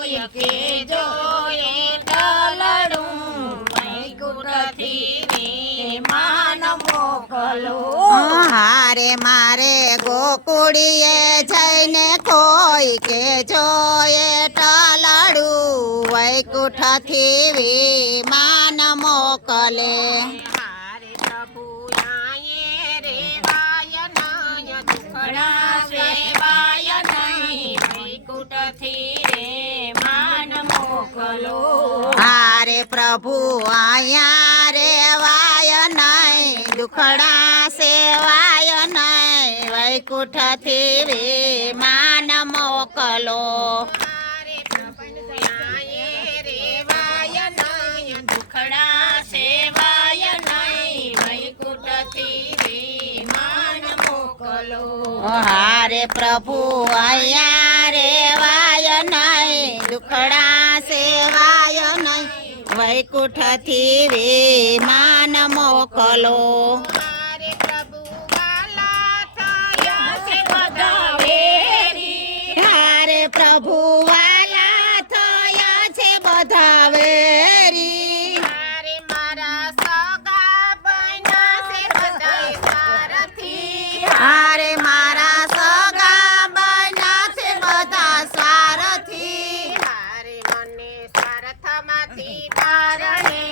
કે જોએ ટલડું વૈકુંઠથી માન મોકલો. હારે મારે ગોકુળીએ જઈને કોઈ કે જોએ ટલડું વૈકુંઠથી વિમાન મોકલે. હારે પ્રભુ આયે રેવાય નય દુખડા સેવાય નહીં વૈકુંઠથી રે માન મોકલો. હારે પ્રભુ અહીંયા રેવાય નહીં દુખડા સેવાય નહીં વૈકુંઠથી વિમાન મોકલો. હારે પ્રભુ આયે રેવાય નય દુખડા સેવાય નહીં વૈકુંઠથી રે માન મોકલો. હારે પ્રભુ અહીંયા રેવાય નહીં દુખડા સેવાય નહીં વૈકુંઠથી વિમાન મોકલો. હારે પ્રભુ વાલા થયા છે બધા વેરી. હારે પ્રભુ વાલા થયા છે બધા વેરી. હારે મારા સગા બન્યા છે બધાય સારથી. હારે મારા સગા બન્યા છે બધા સારથી. હારે મને સ્વાર્થમાંથી બારણે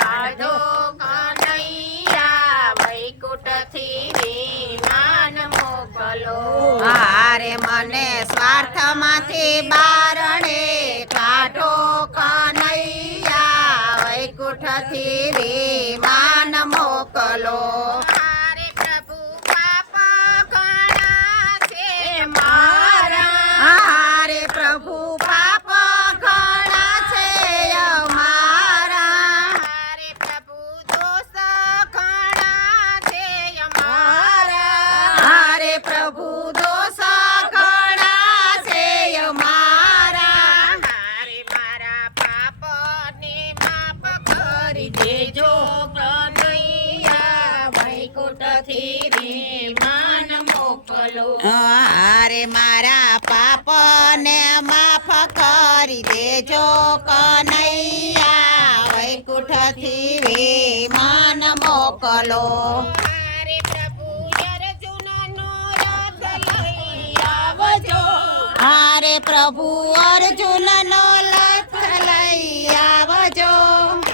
કાઢો કનૈયા વૈકુંઠથી વિમાન મોકલો. હારે મને સ્વાર્થમાંથી બારણે કાઢો કનૈયા વૈકુંઠથી વિમાન મોકલો. હારે પ્રભુ પાપ ઘણા છે મારા. હારે પ્રભુ પાપ ઘણા છે અમારા. હારે પ્રભુ દોષ ઘણા છે અમારા. હારે પ્રભુ દોષ ઘણા છે અમારા. હારે મારા પાપને માફ કરી દેજો કનૈયા વૈકુંઠથી રે માન મોકલો. હારે મારા પાપને માફ કરી દેજો કનૈયા વૈકુંઠથી વિમાન મોકલો. હારે પ્રભુ અર્જુનનો રથ લઈ આવજો. હારે પ્રભુ અર્જુનનો રથ લઈ આવજો.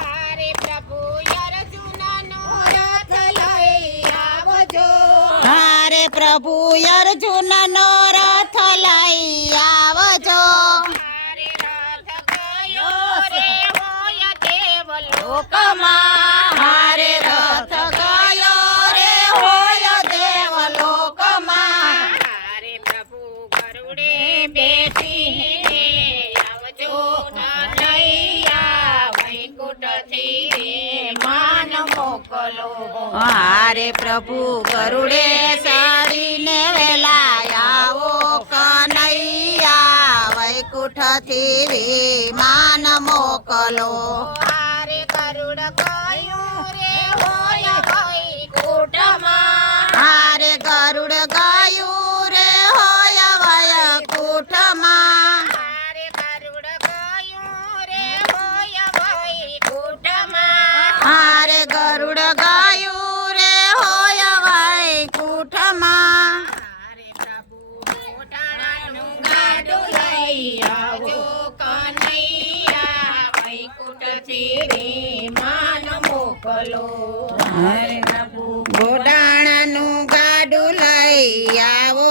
હારે પ્રભુ અર્જુનનો રથ લઈ આવજો. હારે પ્રભુ અર્જુનનો રથ લઈ આવજો. હારે રથ ગયો રે હોય દેવલોકમાં. હારે રથ ગયો રે હોય દેવલોકમાં. હારે પ્રભુ ગરુડે બેઠીને આવજો કનૈયા વૈકુંઠથી રે માન મોકલો. હારે પ્રભુ ગરુડે ચડીને વેલા આવો કનૈયા વૈકુંઠથી વિમાન મોકલો. હારે ગરુડ ગયું રે હોય વૈકુંઠમાં. હારે ગરુડ ગયું રે હોય વૈકુંઠમાં. હારે ગરુડ ગયું રે હોય વૈકુંઠમાં. હારે ગરુડ ગયું રે હોય વૈકુંઠમાં. હારે પ્રભુ ઘોટાળાનું ગાડું લઈ આવજો કનૈયા વૈકુંઠથી રે માન મોકલો. હારે પ્રભુ ગોડાણાનું ગાડું લઈ આવો